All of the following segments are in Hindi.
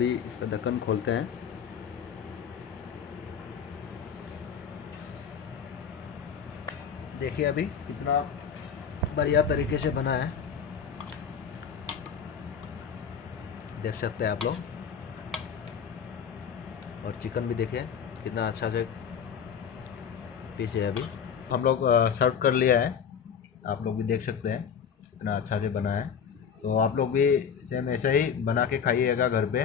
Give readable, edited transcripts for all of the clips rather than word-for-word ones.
अभी इसका ढक्कन खोलते हैं। देखिए अभी कितना बढ़िया तरीके से बना है, देख सकते हैं आप लोग। और चिकन भी देखिए कितना अच्छा से पीस है। अभी हम लोग सर्व कर लिया है, आप लोग भी देख सकते हैं कितना अच्छा से बना है। तो आप लोग भी सेम ऐसा ही बना के खाइएगा घर पे।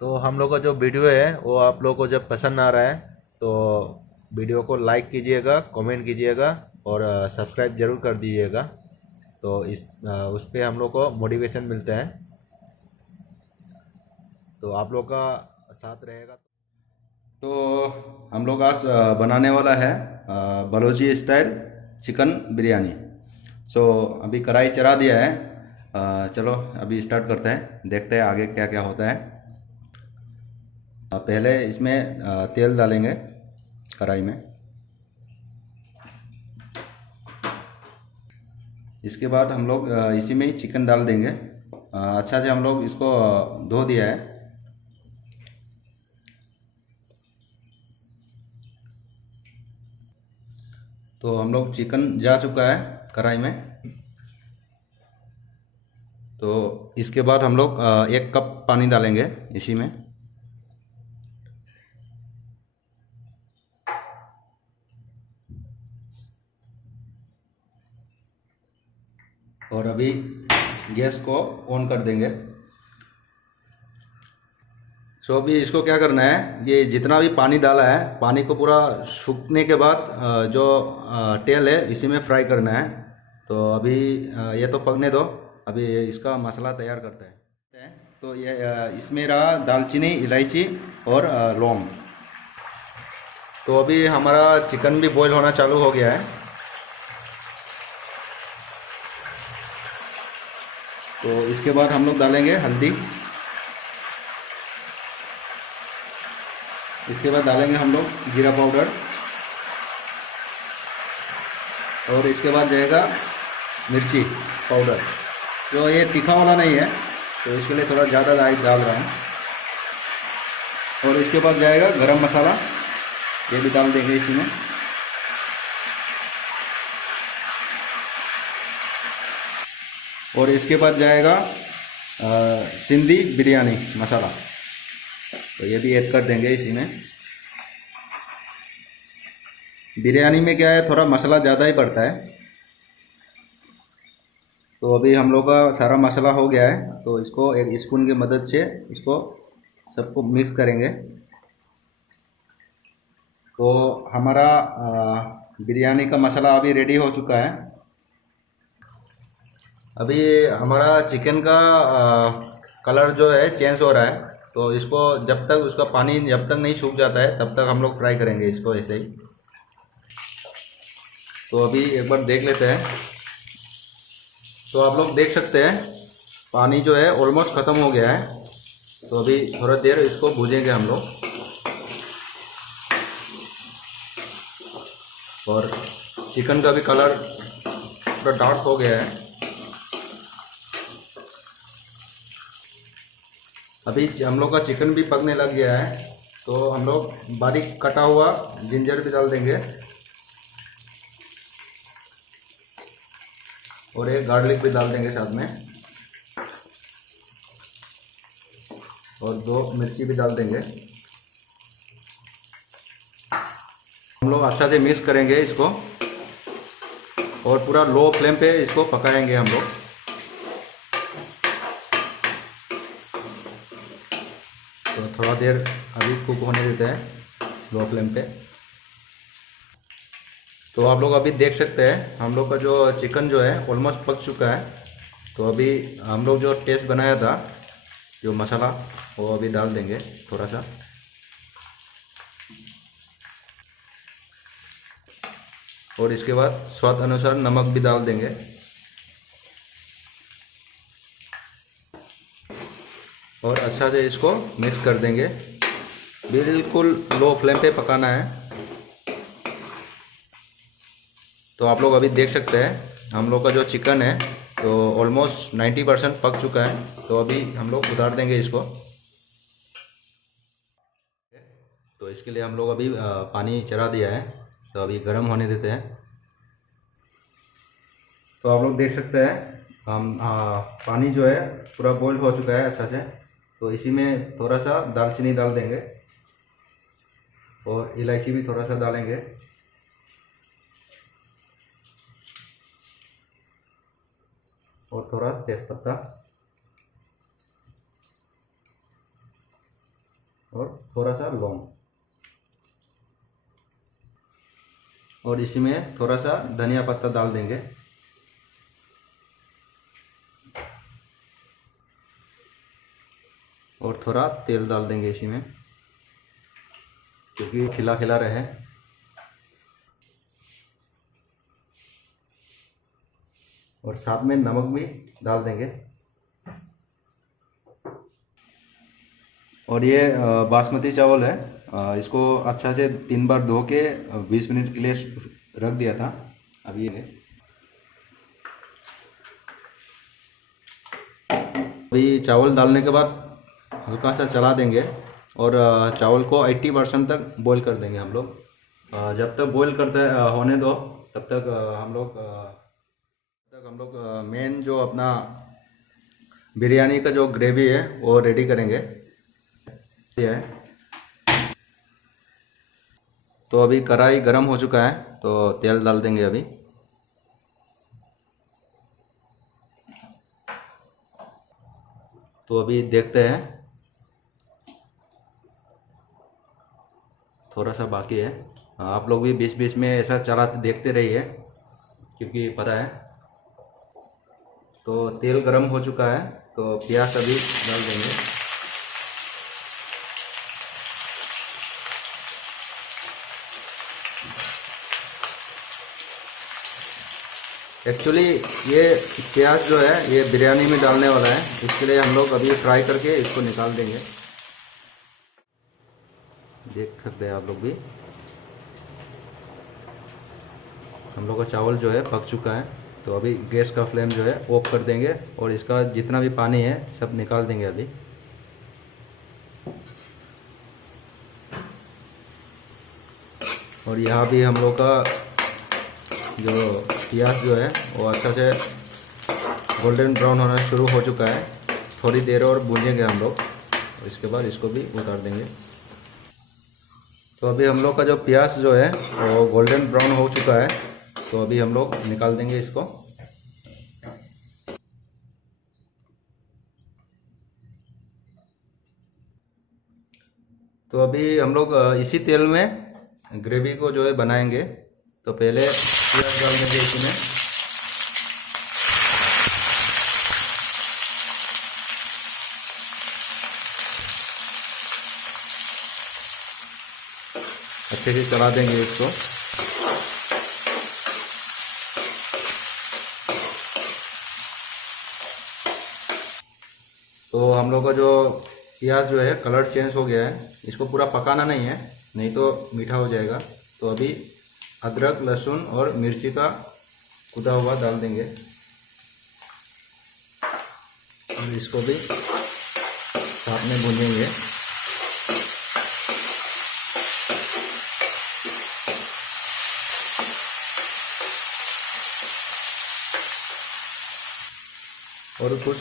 तो हम लोग का जो वीडियो है वो आप लोग को जब पसंद आ रहा है तो वीडियो को लाइक कीजिएगा, कमेंट कीजिएगा और सब्सक्राइब ज़रूर कर दीजिएगा। तो उस पे हम लोग को मोटिवेशन मिलता है, तो आप लोग का साथ रहेगा। तो हम लोग आज बनाने वाला है बलोची स्टाइल चिकन बिरयानी। अभी कढ़ाई चढ़ा दिया है। चलो अभी स्टार्ट करते हैं, देखते हैं आगे क्या क्या होता है। पहले इसमें तेल डालेंगे कढ़ाई में। इसके बाद हम लोग इसी में ही चिकन डाल देंगे। अच्छा से हम लोग इसको धो दिया है। तो हम लोग चिकन जा चुका है कढ़ाई में। तो इसके बाद हम लोग 1 कप पानी डालेंगे इसी में। और अभी गैस को ऑन कर देंगे। अभी इसको क्या करना है, ये जितना भी पानी डाला है पानी को पूरा सूखने के बाद जो तेल है इसी में फ्राई करना है। तो अभी ये तो पकने दो, अभी इसका मसाला तैयार करते हैं। तो ये इसमें रहा दालचीनी, इलायची और लौंग। तो अभी हमारा चिकन भी बॉईल होना चालू हो गया है। तो इसके बाद हम लोग डालेंगे हल्दी। इसके बाद डालेंगे हम लोग जीरा पाउडर। और इसके बाद जाएगा मिर्ची पाउडर। तो ये तीखा वाला नहीं है तो इसके लिए थोड़ा ज़्यादा डाल रहा हूँ। और इसके बाद जाएगा गरम मसाला, ये भी डाल देंगे इसी में। और इसके बाद जाएगा सिंधी बिरयानी मसाला, तो ये भी ऐड कर देंगे इसी में। बिरयानी में क्या है, थोड़ा मसाला ज़्यादा ही पड़ता है। तो अभी हम लोग का सारा मसाला हो गया है, तो इसको एक स्पून की मदद से इसको सबको मिक्स करेंगे। तो हमारा बिरयानी का मसाला अभी रेडी हो चुका है। अभी हमारा चिकन का कलर जो है चेंज हो रहा है। तो इसको जब तक उसका पानी जब तक नहीं सूख जाता है तब तक हम लोग फ्राई करेंगे इसको ऐसे ही। तो अभी एक बार देख लेते हैं। तो आप लोग देख सकते हैं पानी जो है ऑलमोस्ट ख़त्म हो गया है। तो अभी थोड़ा देर इसको भूजेंगे हम लोग। और चिकन का भी कलर थोड़ा डार्क हो गया है। अभी हम लोग का चिकन भी पकने लग गया है। तो हम लोग बारीक कटा हुआ जिंजर भी डाल देंगे और एक गार्लिक भी डाल देंगे साथ में। और 2 मिर्ची भी डाल देंगे। हम लोग अच्छा से मिक्स करेंगे इसको और पूरा लो फ्लेम पे इसको पकाएंगे हम लोग। तो थोड़ा देर अभी कुक होने देते हैं लो फ्लेम पे। तो आप लोग अभी देख सकते हैं हम लोग का जो चिकन जो है ऑलमोस्ट पक चुका है। तो अभी हम लोग जो टेस्ट बनाया था जो मसाला वो अभी डाल देंगे थोड़ा सा। और इसके बाद स्वाद अनुसार नमक भी डाल देंगे। और अच्छा से इसको मिक्स कर देंगे। बिल्कुल लो फ्लेम पे पकाना है। तो आप लोग अभी देख सकते हैं हम लोग का जो चिकन है तो ऑलमोस्ट 90% पक चुका है। तो अभी हम लोग उतार देंगे इसको। तो इसके लिए हम लोग अभी पानी चढ़ा दिया है, तो अभी गर्म होने देते हैं। तो आप लोग देख सकते हैं हम पानी जो है पूरा बॉइल हो चुका है अच्छा से। तो इसी में थोड़ा सा दालचीनी डाल देंगे और इलायची भी थोड़ा सा डालेंगे। और थोड़ा तेज़पत्ता और थोड़ा सा लौंग, और इसी में थोड़ा सा धनिया पत्ता डाल देंगे। और थोड़ा तेल डाल देंगे इसी में, क्योंकि खिला खिला रहे। और साथ में नमक भी डाल देंगे। और ये बासमती चावल है, इसको अच्छा से 3 बार धो के 20 मिनट के लिए रख दिया था। अब ये अभी चावल डालने के बाद हल्का सा चला देंगे और चावल को 80% तक बॉईल कर देंगे हम लोग। जब तक बॉईल करते होने दो तब तक हम लोग मेन जो अपना बिरयानी का जो ग्रेवी है वो रेडी करेंगे। है तो अभी कढ़ाई गरम हो चुका है, तो तेल डाल देंगे अभी। तो अभी देखते हैं, थोड़ा सा बाकी है। आप लोग भी बीच बीच में ऐसा चलाते देखते रहिए, क्योंकि पता है। तो तेल गरम हो चुका है, तो प्याज अभी डाल देंगे। एक्चुअली ये प्याज जो है ये बिरयानी में डालने वाला है, इसके लिए हम लोग अभी फ्राई करके इसको निकाल देंगे। देख सकते हैं आप लोग भी, हम लोग का चावल जो है पक चुका है। तो अभी गैस का फ्लेम जो है ऑफ कर देंगे और इसका जितना भी पानी है सब निकाल देंगे अभी। और यहाँ भी हम लोग का जो प्याज जो है वो अच्छा से गोल्डन ब्राउन होना शुरू हो चुका है। थोड़ी देर और भूनेंगे हम लोग, इसके बाद इसको भी उतार देंगे। तो अभी हम लोग का जो प्याज जो है वो गोल्डन ब्राउन हो चुका है, तो अभी हम लोग निकाल देंगे इसको। तो अभी हम लोग इसी तेल में ग्रेवी को जो है बनाएंगे। तो पहले प्याज डाल देंगे इसमें, अच्छे से चला देंगे इसको। तो हम लोग का जो प्याज जो है कलर चेंज हो गया है, इसको पूरा पकाना नहीं है, नहीं तो मीठा हो जाएगा। तो अभी अदरक लहसुन और मिर्ची का कुटा हुआ डाल देंगे और इसको भी साथ में भूनेंगे। और कुछ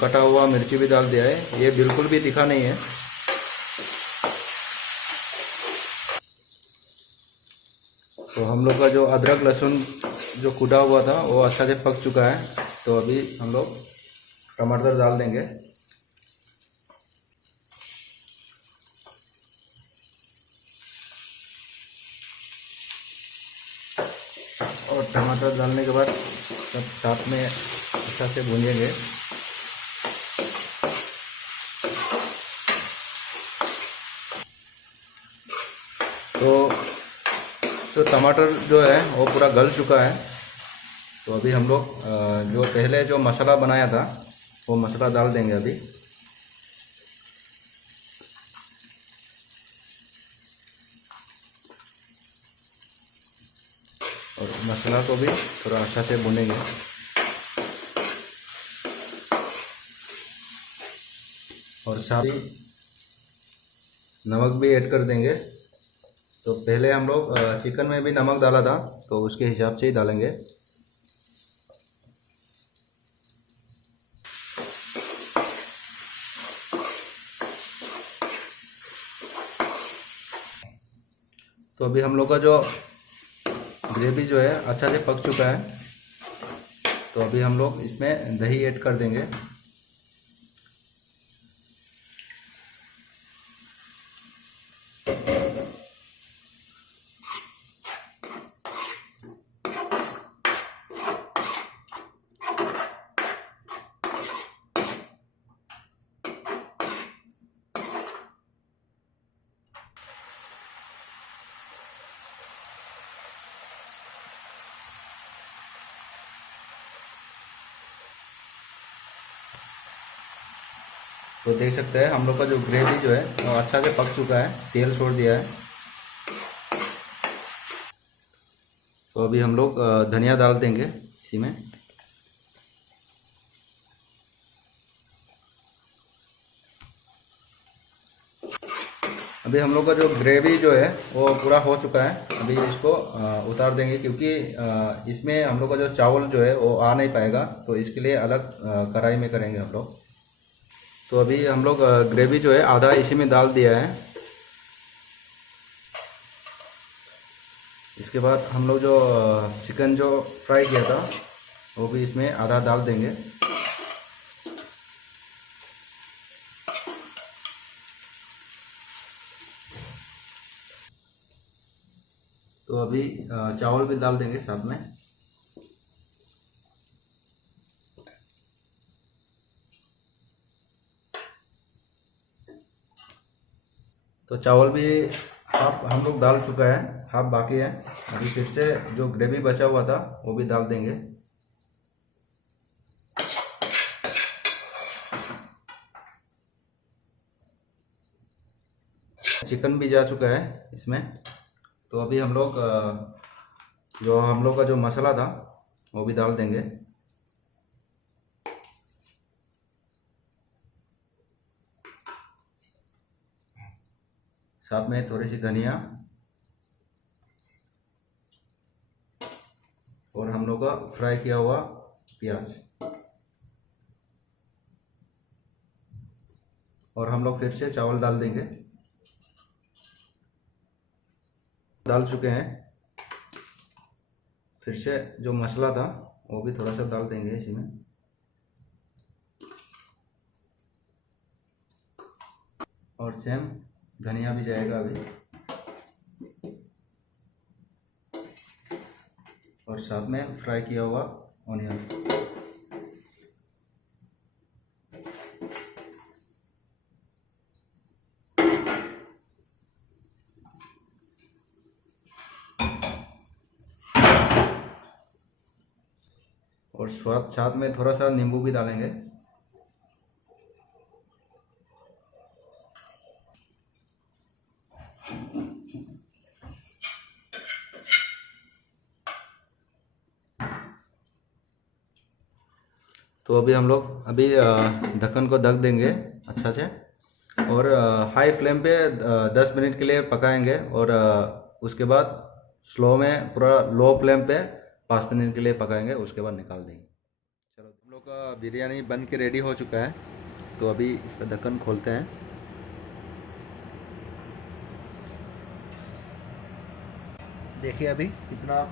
कटा हुआ मिर्ची भी डाल दिया है, ये बिल्कुल भी तीखा नहीं है। तो हम लोग का जो अदरक लहसुन जो कूटा हुआ था वो अच्छा से पक चुका है। तो अभी हम लोग टमाटर डाल देंगे और टमाटर डालने के बाद सब साथ में अच्छा से भूनेंगे। तो टमाटर जो है वो पूरा गल चुका है। तो अभी हम लोग जो पहले जो मसाला बनाया था वो मसाला डाल देंगे अभी। और मसाला को भी थोड़ा अच्छा से भूनेंगे। और साथ ही नमक भी ऐड कर देंगे। तो पहले हम लोग चिकन में भी नमक डाला था, तो उसके हिसाब से ही डालेंगे। तो अभी हम लोग का जो ग्रेवी जो है अच्छा से पक चुका है। तो अभी हम लोग इसमें दही ऐड कर देंगे। तो देख सकते हैं हम लोग का जो ग्रेवी जो है वो अच्छा से पक चुका है, तेल छोड़ दिया है। तो अभी हम लोग धनिया डाल देंगे इसी में। अभी हम लोग का जो ग्रेवी जो है वो पूरा हो चुका है। अभी इसको उतार देंगे, क्योंकि इसमें हम लोग का जो चावल जो है वो आ नहीं पाएगा, तो इसके लिए अलग कढ़ाई में करेंगे हम लोग। तो अभी हम लोग ग्रेवी जो है आधा इसी में डाल दिया है। इसके बाद हम लोग जो चिकन जो फ्राई किया था वो भी इसमें आधा डाल देंगे। तो अभी चावल भी डाल देंगे साथ में। तो चावल भी हाफ हम लोग डाल चुका है, हाफ बाकी है। अभी फिर से जो ग्रेवी बचा हुआ था वो भी डाल देंगे। चिकन भी जा चुका है इसमें। तो अभी हम लोग जो हम लोग का जो मसाला था वो भी डाल देंगे। साथ में थोड़ी सी धनिया और हम लोग का फ्राई किया हुआ प्याज। और हम लोग फिर से चावल डाल देंगे। डाल चुके हैं। फिर से जो मसाला था वो भी थोड़ा सा डाल देंगे इसी में। और सेम धनिया भी जाएगा अभी। और साथ में फ्राई किया हुआ ऑनियन। और स्वाद साथ में थोड़ा सा नींबू भी डालेंगे। तो अभी हम लोग ढक्कन को ढक देंगे अच्छा से। और हाई फ्लेम पे 10 मिनट के लिए पकाएंगे। और उसके बाद स्लो में पूरा लो फ्लेम पे 5 मिनट के लिए पकाएंगे, उसके बाद निकाल देंगे। चलो, हम लोग का बिरयानी बन के रेडी हो चुका है। तो अभी इसका ढक्कन खोलते हैं। देखिए अभी कितना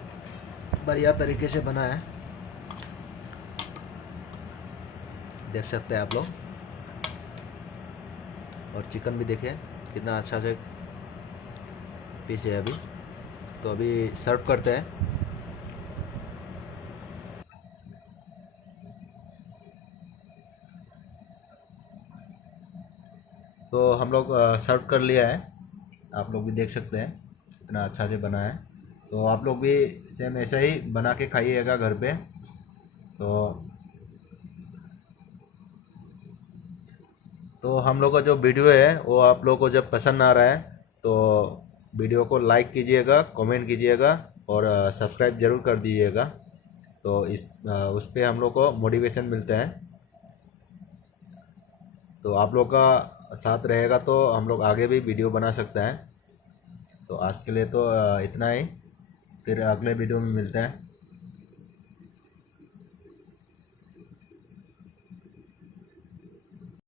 बढ़िया तरीके से बना है, देख सकते हैं आप लोग। और चिकन भी देखिए कितना अच्छा से पीस है अभी। तो अभी सर्व करते हैं। तो हम लोग सर्व कर लिया है। आप लोग भी देख सकते हैं कितना अच्छा से बना है। तो आप लोग भी सेम ऐसा ही बना के खाइएगा घर पे। तो हम लोग का जो वीडियो है वो आप लोग को जब पसंद आ रहा है तो वीडियो को लाइक कीजिएगा, कमेंट कीजिएगा और सब्सक्राइब ज़रूर कर दीजिएगा। तो उस पे हम लोग को मोटिवेशन मिलता है। तो आप लोग का साथ रहेगा तो हम लोग आगे भी वीडियो बना सकते हैं। तो आज के लिए तो इतना ही, फिर अगले वीडियो में मिलते हैं।